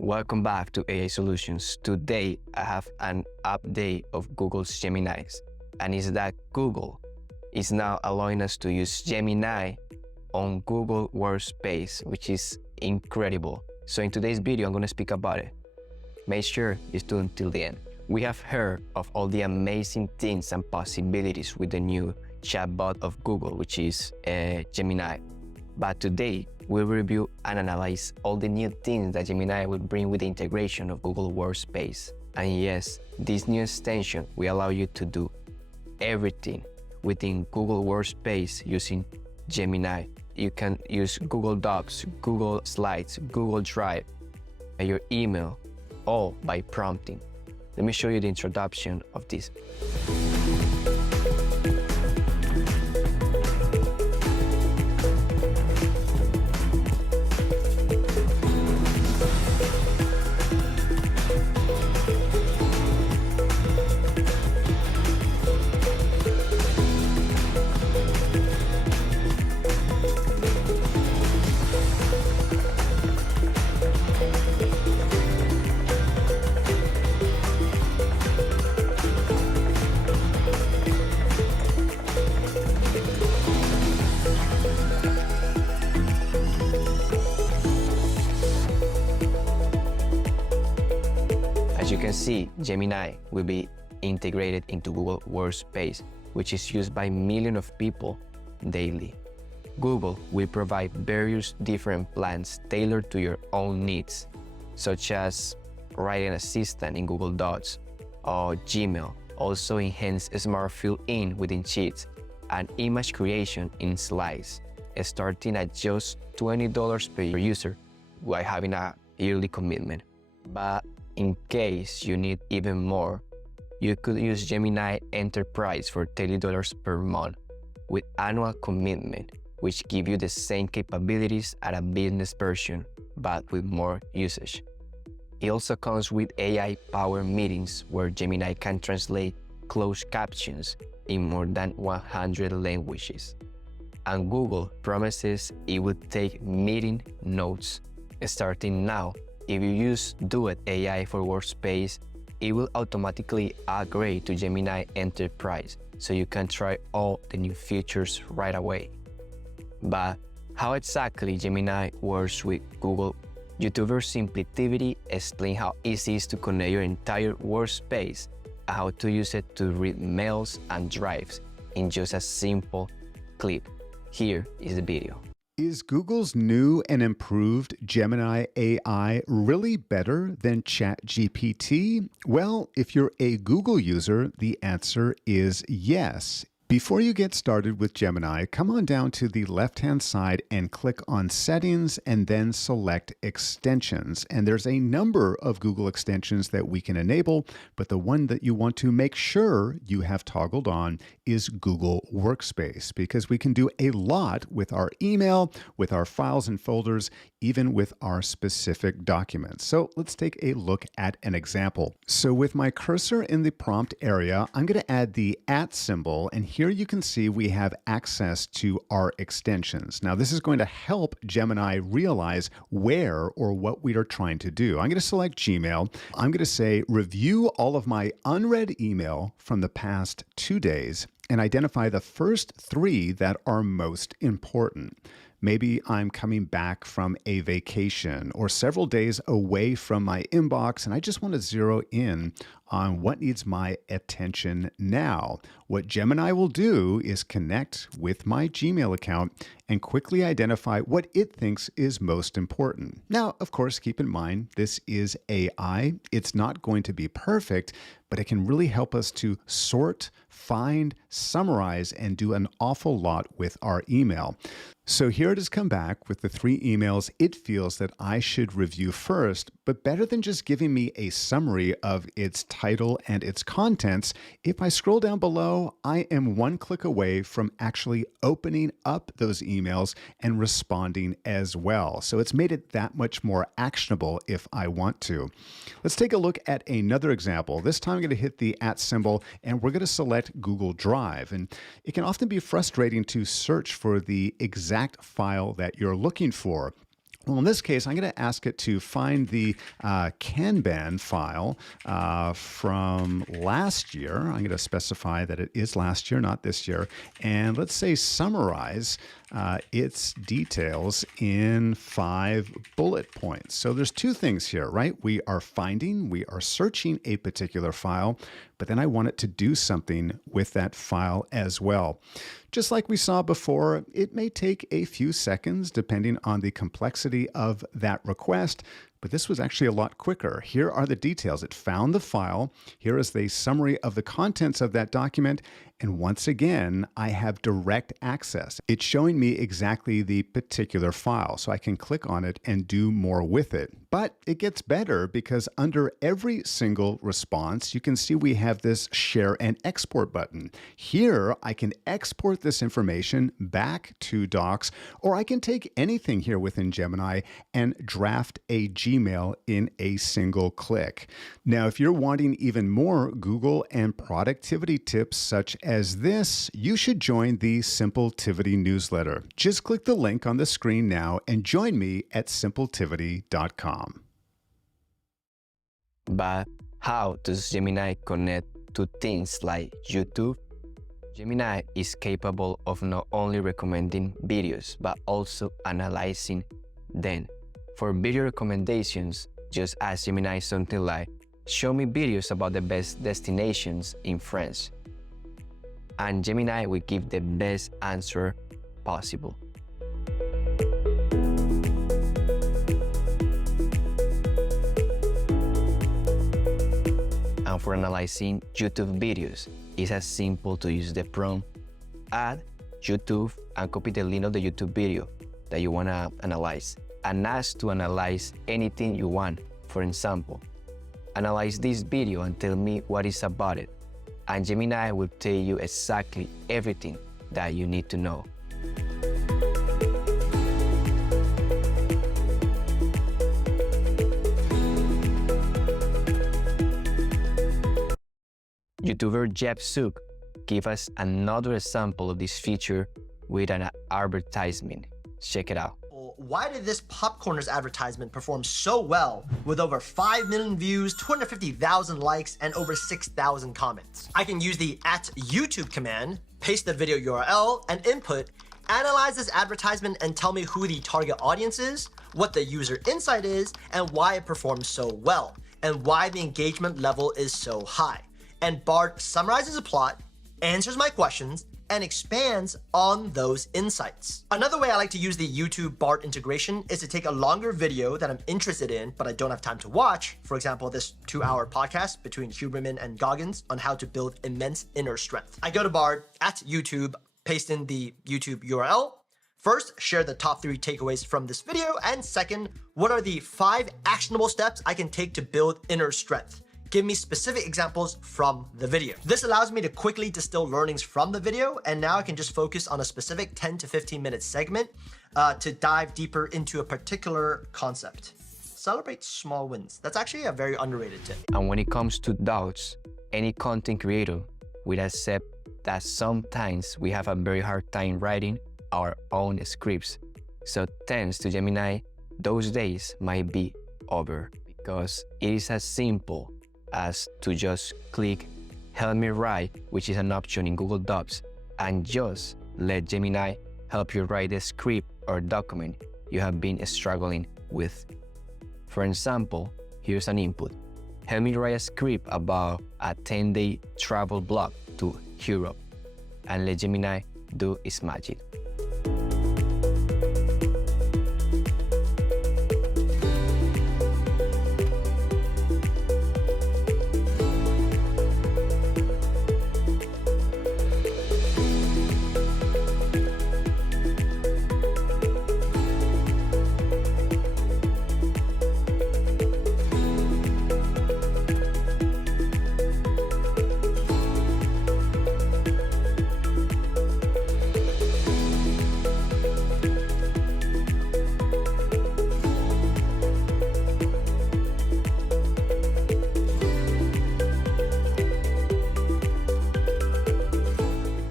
Welcome back to AI Solutions. Today, I have an update of Google's Gemini, and it's that Google is now allowing us to use Gemini on Google Workspace, which is incredible. So in today's video, I'm going to speak about it. Make sure you stay until the end. We have heard of all the amazing things and possibilities with the new chatbot of Google, which is Gemini. But today, we'll review and analyze all the new things that Gemini will bring with the integration of Google Workspace. And yes, this new extension will allow you to do everything within Google Workspace using Gemini. You can use Google Docs, Google Slides, Google Drive, and your email, all by prompting. Let me show you the introduction of this. As you can see, Gemini will be integrated into Google Workspace, which is used by millions of people daily. Google will provide various different plans tailored to your own needs, such as writing assistant in Google Docs or Gmail, also enhanced smart fill-in within Sheets, and image creation in Slides, starting at just $20 per user while having a yearly commitment. But in case you need even more, you could use Gemini Enterprise for $30 per month with annual commitment, which give you the same capabilities as a business version, but with more usage. It also comes with AI-powered meetings where Gemini can translate closed captions in more than 100 languages. And Google promises it will take meeting notes. Starting now, if you use Duet AI for Workspace, it will automatically upgrade to Gemini Enterprise, so you can try all the new features right away. But how exactly Gemini works with Google? YouTuber SimpliTVD explains how easy it is to connect your entire workspace and how to use it to read mails and drives in just a simple clip. Here is the video. Is Google's new and improved Gemini AI really better than ChatGPT? Well, if you're a Google user, the answer is yes. Before you get started with Gemini, come on down to the left-hand side and click on Settings and then select Extensions. And there's a number of Google extensions that we can enable, but the one that you want to make sure you have toggled on is Google Workspace, because we can do a lot with our email, with our files and folders, even with our specific documents. So let's take a look at an example. So with my cursor in the prompt area, I'm going to add the @ symbol, and here you can see we have access to our extensions. Now this is going to help Gemini realize where or what we are trying to do. I'm going to select Gmail. I'm going to say review all of my unread email from the past 2 days and identify the first 3 that are most important. Maybe I'm coming back from a vacation or several days away from my inbox, and I just want to zero in on what needs my attention now. What Gemini will do is connect with my Gmail account and quickly identify what it thinks is most important. Now, of course, keep in mind, this is AI. It's not going to be perfect, but it can really help us to sort, find, summarize, and do an awful lot with our email. So here it has come back with the 3 emails it feels that I should review first, but better than just giving me a summary of its title and its contents, if I scroll down below, I am 1 click away from actually opening up those emails and responding as well. So it's made it that much more actionable if I want to. Let's take a look at another example. This time I'm going to hit the @ symbol and we're going to select Google Drive. And it can often be frustrating to search for the exact file that you're looking for. Well, in this case, I'm going to ask it to find the Kanban file from last year. I'm going to specify that it is last year, not this year. And let's say summarize its details in 5 bullet points. So there's 2 things here, right? We are searching a particular file, but then I want it to do something with that file as well. Just like we saw before, it may take a few seconds depending on the complexity of that request, but this was actually a lot quicker. Here are the details. It found the file. Here is the summary of the contents of that document. And once again, I have direct access. It's showing me exactly the particular file, so I can click on it and do more with it. But it gets better because under every single response, you can see we have this share and export button. Here, I can export this information back to Docs, or I can take anything here within Gemini and draft a Gmail in a single click. Now, if you're wanting even more Google and productivity tips such as this, you should join the Simpletivity newsletter. Just click the link on the screen now and join me at simpletivity.com. But how does Gemini connect to things like YouTube? Gemini is capable of not only recommending videos, but also analyzing them. For video recommendations, just ask Gemini something like, "Show me videos about the best destinations in France." And Gemini will give the best answer possible. And for analyzing YouTube videos, it's as simple to use the prompt, add YouTube, and copy the link of the YouTube video that you want to analyze, and ask to analyze anything you want. For example, analyze this video and tell me what it's about it. And Gemini will tell you exactly everything that you need to know. YouTuber Jeff Suk gave us another example of this feature with an advertisement. Check it out. Why did this Popcorners advertisement perform so well with over 5 million views, 250,000 likes, and over 6,000 comments? I can use the @YouTube command, paste the video URL, and input, analyze this advertisement and tell me who the target audience is, what the user insight is, and why it performs so well, and why the engagement level is so high. And Bard summarizes the plot, answers my questions, and expands on those insights. Another way I like to use the YouTube Bard integration is to take a longer video that I'm interested in, but I don't have time to watch. For example, this 2-hour podcast between Huberman and Goggins on how to build immense inner strength. I go to Bard @YouTube, paste in the YouTube URL. First, share the top 3 takeaways from this video. And second, what are the 5 actionable steps I can take to build inner strength? Give me specific examples from the video. This allows me to quickly distill learnings from the video, and now I can just focus on a specific 10 to 15 minute segment to dive deeper into a particular concept. Celebrate small wins. That's actually a very underrated tip. And when it comes to doubts, any content creator will accept that sometimes we have a very hard time writing our own scripts. So thanks to Gemini, those days might be over, because it is as simple as to just click Help Me Write, which is an option in Google Docs, and just let Gemini help you write the script or document you have been struggling with. For example, here's an input. Help me write a script about a 10-day travel blog to Europe, and let Gemini do its magic.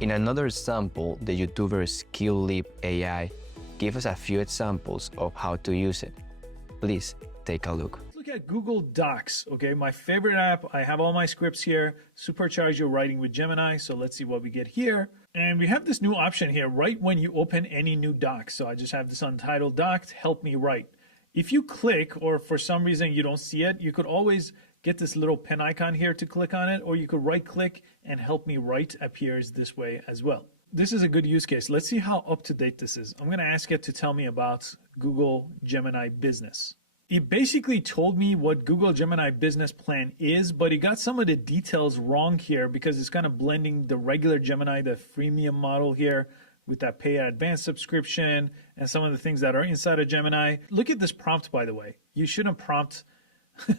In another example, the YouTuber Skill Leap AI give us a few examples of how to use it. Please take a look. Let's look at Google Docs, okay? My favorite app. I have all my scripts here. Supercharge your writing with Gemini. So let's see what we get here. And we have this new option here right when you open any new doc. So I just have this untitled doc, help me write. If you click, or for some reason you don't see it, you could always get this little pen icon here to click on it, or you could right click and help me write appears this way as well. This is a good use case. Let's see how up to date this is. I'm going to ask it to tell me about Google Gemini Business. It basically told me what Google Gemini Business Plan is, but it got some of the details wrong here because it's kind of blending the regular Gemini, the freemium model here, with that pay advanced subscription and some of the things that are inside of Gemini. Look at this prompt, by the way. You shouldn't prompt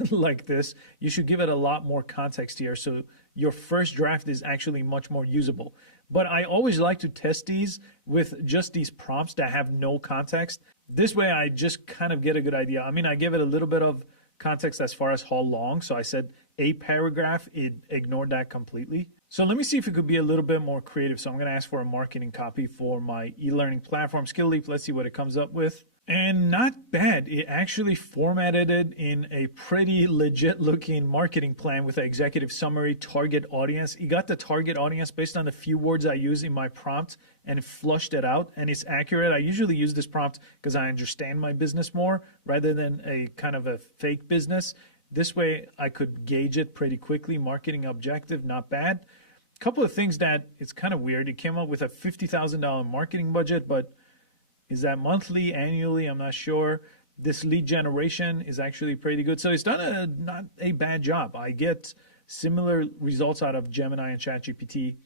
like this. You should give it a lot more context here so your first draft is actually much more usable. But I always like to test these with just these prompts that have no context. This way I just kind of get a good idea. I mean, I give it a little bit of context as far as how long. So I said a paragraph, it ignored that completely. So let me see if it could be a little bit more creative. So I'm going to ask for a marketing copy for my e-learning platform, Skill Leap. Let's see what it comes up with. And not bad. It actually formatted it in a pretty legit looking marketing plan with an executive summary, target audience. It got the target audience based on the few words I use in my prompt and it flushed it out, and it's accurate. I usually use this prompt because I understand my business more rather than a kind of a fake business. This way I could gauge it pretty quickly. Marketing objective, not bad. A couple of things that it's kind of weird. It came up with a $50,000 marketing budget, but is that monthly, annually? I'm not sure. This lead generation is actually pretty good. So it's done not a bad job. I get similar results out of Gemini and ChatGPT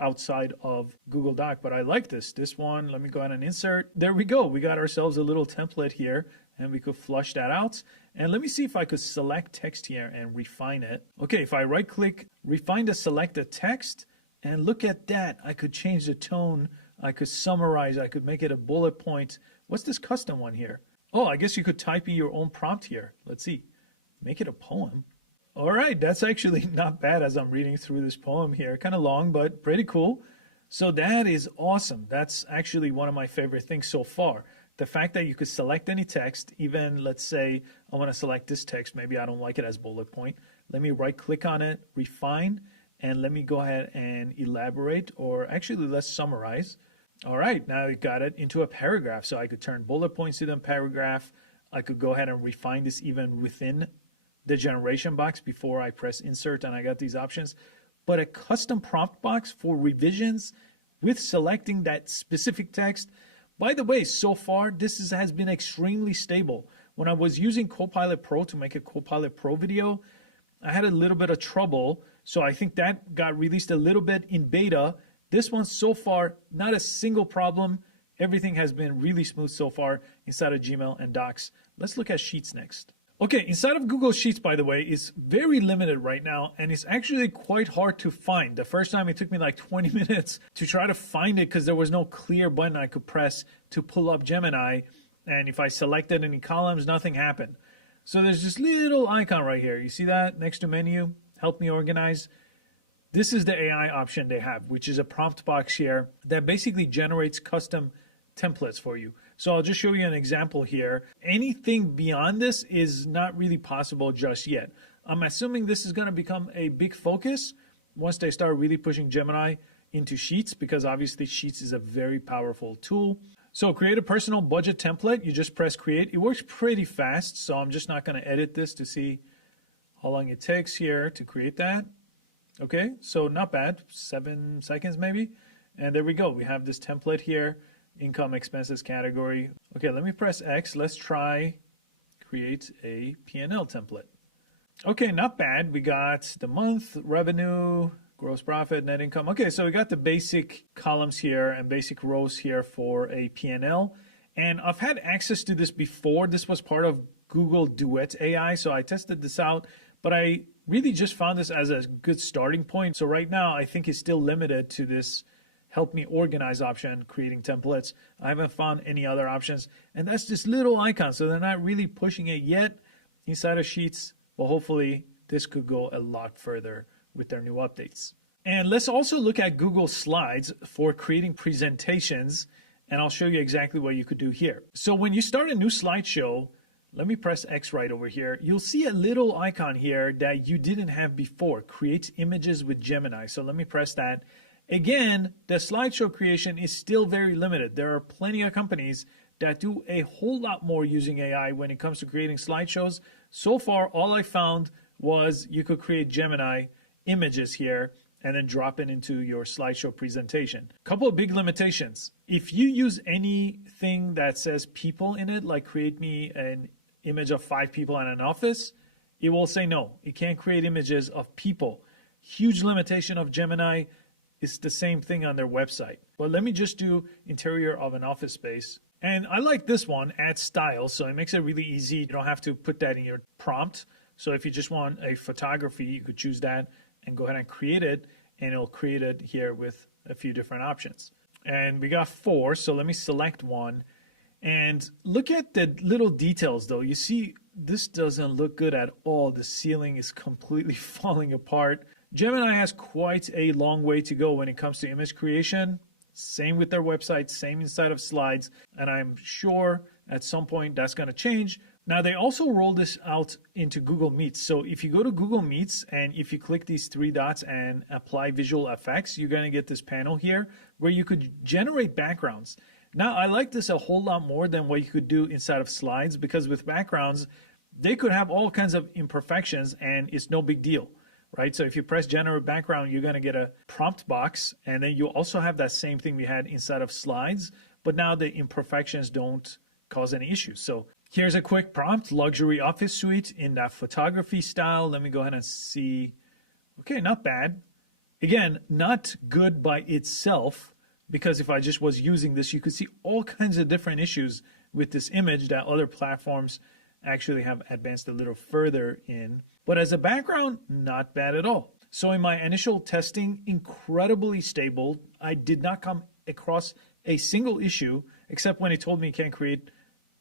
outside of Google Doc, but I like this. This one, let me go ahead and insert. There we go. We got ourselves a little template here, and we could flush that out. And let me see if I could select text here and refine it. Okay, if I right click, refine the selected text, and look at that. I could change the tone. I could summarize. I could make it a bullet point. What's this custom one here? Oh, I guess you could type in your own prompt here. Let's see. Make it a poem. All right, that's actually not bad as I'm reading through this poem here. Kind of long, but pretty cool. So that is awesome. That's actually one of my favorite things so far. The fact that you could select any text, even let's say I want to select this text. Maybe I don't like it as bullet point. Let me right click on it, refine, and let me go ahead and elaborate, or actually let's summarize. All right, now we got it into a paragraph. So I could turn bullet points into a paragraph. I could go ahead and refine this even within the generation box before I press insert and I got these options. But a custom prompt box for revisions with selecting that specific text. By the way, so far, this has been extremely stable. When I was using Copilot Pro to make a Copilot Pro video, I had a little bit of trouble. So I think that got released a little bit in beta. This one so far, not a single problem. Everything has been really smooth so far inside of Gmail and Docs. Let's look at Sheets next. Okay, inside of Google Sheets, by the way, is very limited right now, and it's actually quite hard to find. The first time it took me like 20 minutes to try to find it because there was no clear button I could press to pull up Gemini, and if I selected any columns, nothing happened. So there's this little icon right here. You see that next to menu, help me organize? This is the AI option they have, which is a prompt box here that basically generates custom templates for you. So I'll just show you an example here. Anything beyond this is not really possible just yet. I'm assuming this is going to become a big focus once they start really pushing Gemini into Sheets, because obviously Sheets is a very powerful tool. So create a personal budget template. You just press create. It works pretty fast, so I'm just not going to edit this to see how long it takes here to create that. Okay, so not bad, 7 seconds maybe. And there we go. We have this template here. Income expenses category. Okay, let me press X. Let's try create a P&L template. Okay, not bad. We got the month, revenue, gross profit, net income. Okay, so we got the basic columns here and basic rows here for a P&L. And I've had access to this before. This was part of Google Duet AI, so I tested this out, but I really just found this as a good starting point. So right now, I think it's still limited to this help me organize option, creating templates. I haven't found any other options. And that's this little icon. So they're not really pushing it yet inside of Sheets. But hopefully this could go a lot further with their new updates. And let's also look at Google Slides for creating presentations. and I'll show you exactly what you could do here. So when you start a new slideshow, let me press X right over here. You'll see a little icon here that you didn't have before, Create Images with Gemini. So let me press that. Again, the slideshow creation is still very limited. There are plenty of companies that do a whole lot more using AI when it comes to creating slideshows. So far, all I found was you could create Gemini images here and then drop it into your slideshow presentation. Couple of big limitations. If you use anything that says people in it, like create me an image of 5 people in an office, it will say no. It can't create images of people. Huge limitation of Gemini. It's the same thing on their website. But let me just do interior of an office space. And I like this one, add style, so it makes it really easy. You don't have to put that in your prompt. So if you just want a photography, you could choose that and go ahead and create it, and it'll create it here with a few different options. And we got 4, so let me select one. And look at the little details though. You see, this doesn't look good at all. The ceiling is completely falling apart. Gemini has quite a long way to go when it comes to image creation. Same with their website, same inside of slides. And I'm sure at some point that's going to change. Now, they also roll this out into Google Meets. So if you go to Google Meets and if you click these 3 dots and apply visual effects, you're going to get this panel here where you could generate backgrounds. Now, I like this a whole lot more than what you could do inside of slides, because with backgrounds, they could have all kinds of imperfections and it's no big deal, right? So if you press generate background, you're going to get a prompt box, and then you also have that same thing we had inside of slides, but now the imperfections don't cause any issues. So here's a quick prompt, luxury office suite in that photography style. Let me go ahead and see. Okay, not bad. Again, not good by itself, because if I just was using this, you could see all kinds of different issues with this image that other platforms actually have advanced a little further in. But as a background, not bad at all. So in my initial testing, incredibly stable. I did not come across a single issue, except when it told me it can't create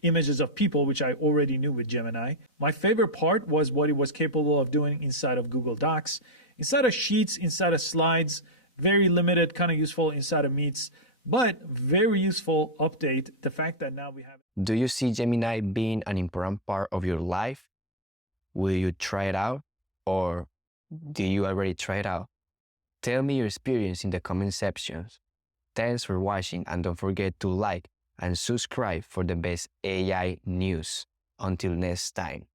images of people, which I already knew with Gemini. My favorite part was what it was capable of doing inside of Google Docs, inside of Sheets, inside of Slides. Very limited, kind of useful inside of Meets, but very useful update. The fact that now we have. Do you see Gemini being an important part of your life? Will you try it out, or do you already try it out? Tell me your experience in the comment sections. Thanks for watching, and don't forget to like and subscribe for the best AI news. Until next time.